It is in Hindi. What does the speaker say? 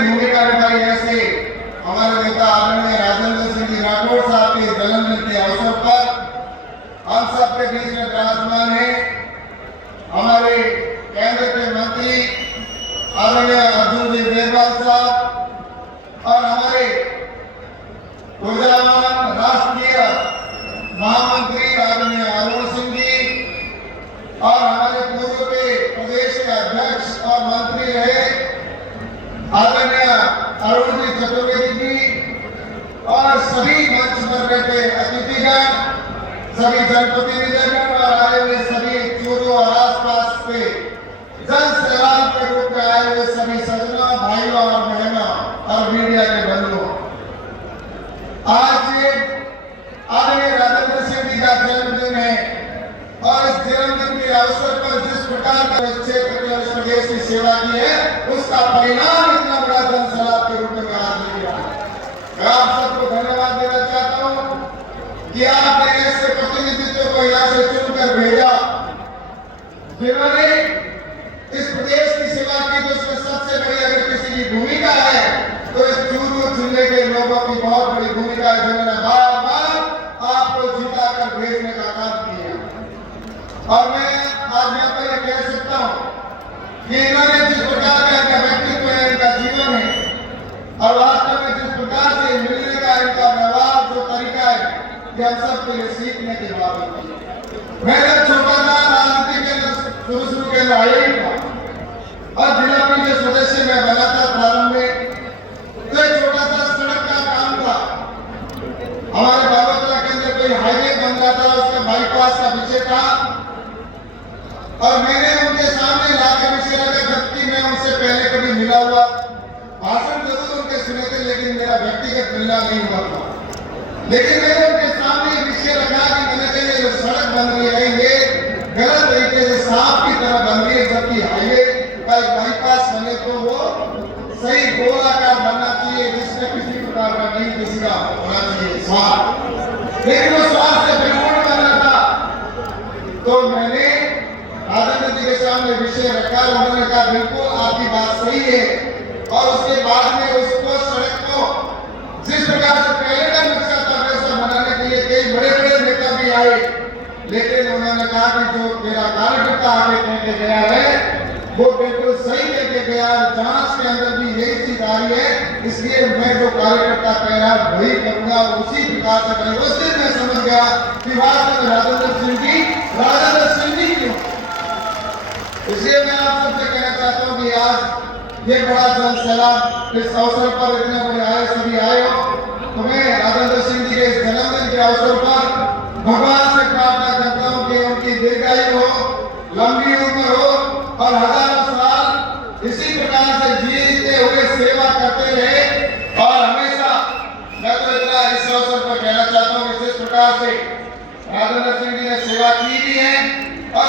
भूमिका निभाई। ऐसे हमारे नेता आदरणीय राजेंद्र सिंह जी राठौड़ साहब के जन्मदिन के अवसर पर हम सबके बीच में विराजमान है हमारे केंद्र के मंत्री आदरणीय अर्जुन जी मेघवाल साहब और हमारे ऊर्जावान राष्ट्रीय महामंत्री आदरणीय अरुण सिंह जी और हमारे पूर्व के प्रदेश के अध्यक्ष और मंत्री रहे आदरणीय अरुण जी चतुर्वेदी जी और सभी मंच पर बैठे अतिथिगण, सभी जनप्रतिनिधिगण और आए हुए सभी चूरू और आसपास के जन सैलाब के रूप में आए हुए सभी सज्जनों, भाइयों और बहनों और मीडिया के बंधुओं, आज ये आदरणीय राजेंद्र सिंह जी का जन्मदिन है और इस जन्मदिन के अवसर पर जिस प्रकार का क्षेत्र के प्रदेश की सेवा की है उसका परिणाम इतना बड़ा जन सैलाब के रूप में आज मिला। मैं आप सबको धन्यवाद देना चाहता हूँ कि आपने ऐसे प्रतिनिधित्व को यहाँ से चुनकर भेजा जिन्होंने इस प्रदेश की सेवा की। तो उसमें सबसे बड़ी अगर किसी की भूमिका है तो इस चूरू जिले के लोगों की बहुत बड़ी भूमिका है, जिन्होंने बार बार आपको जिता कर भेजने का काम किया। और मैं आज यहाँ पर यह कह सकता हूँ कि इन्होंने जिस प्रकार का इनका व्यक्तित्व है, इनका जीवन है और वास्तव में जिस प्रकार से मिलने का इनका व्यवहार जो तरीका है, ये हम सबके लिए सीखने की बात होती है। मैं जब छोटा था राजनीति के शुरू के आया ही था और जिला परिषद सदस्य में बना था प्रारंभ में, तो एक छोटा सा सड़क का काम था। हमारे बाबतला के अंदर कोई हाईवे बन रहा था, उसका बाईपास का विषय था और मैंने उनके सामने लाकर विषय रखा, जबकि मैं उनसे पहले कभी मिला हुआ, भाषण जरूर उनके सुने थे लेकिन मेरा व्यक्तिगत मिलना नहीं हुआ था। लेकिन मैंने उनके सामने विषय रखा कि मैंने कहा ये सड़क बन रही है ये गलत तरीके से सांप की तरह बन रही है, जबकि हाईवे का एक बाईपास बने तो वो सही गोलाकार बनना चाहिए जिसमें किसी प्रकार का नहीं किसी का होना चाहिए स्वाद, लेकिन वो स्वाद से बिल्कुल बन रहा था। तो मैंने राजेंद्र जी के सामने विषय रखा, उन्होंने कहा बिल्कुल आपकी बात सही है और उसके बाद में उसको सड़क को जिस प्रकार से पहले का नक्शा था वैसा बनाने के लिए कई बड़े बड़े नेता भी आए, लेकिन उन्होंने कहा कि जो मेरा कार्यकर्ता आगे कह के गया है वो बिल्कुल सही लेके गया। जांच के अंदर भी यही चीज आई है, इसलिए मैं जो कार्यकर्ता कह रहा वही करूंगा, उसी प्रकार से करूंगा। उस दिन मैं समझ गया कि वास्तव में राजेंद्र सिंह जी क्यों। इसलिए मैं आप सबसे कहना चाहता हूँ कि आज ये बड़ा जन सैलाब इस अवसर पर इतने बड़े आए सभी आए हो, तो मैं राजेंद्र सिंह जी के इस जन्मदिन के अवसर पर भगवान से प्रार्थना करता हूँ कि उनकी दीर्घायु हो, लंबी उम्र हो और हजारों साल इसी प्रकार से जीते हुए सेवा करते रहे। और हमेशा मैं तो इतना इस अवसर पर कहना चाहता हूँ कि जिस प्रकार से राजेंद्र सिंह जी ने सेवा की भी है और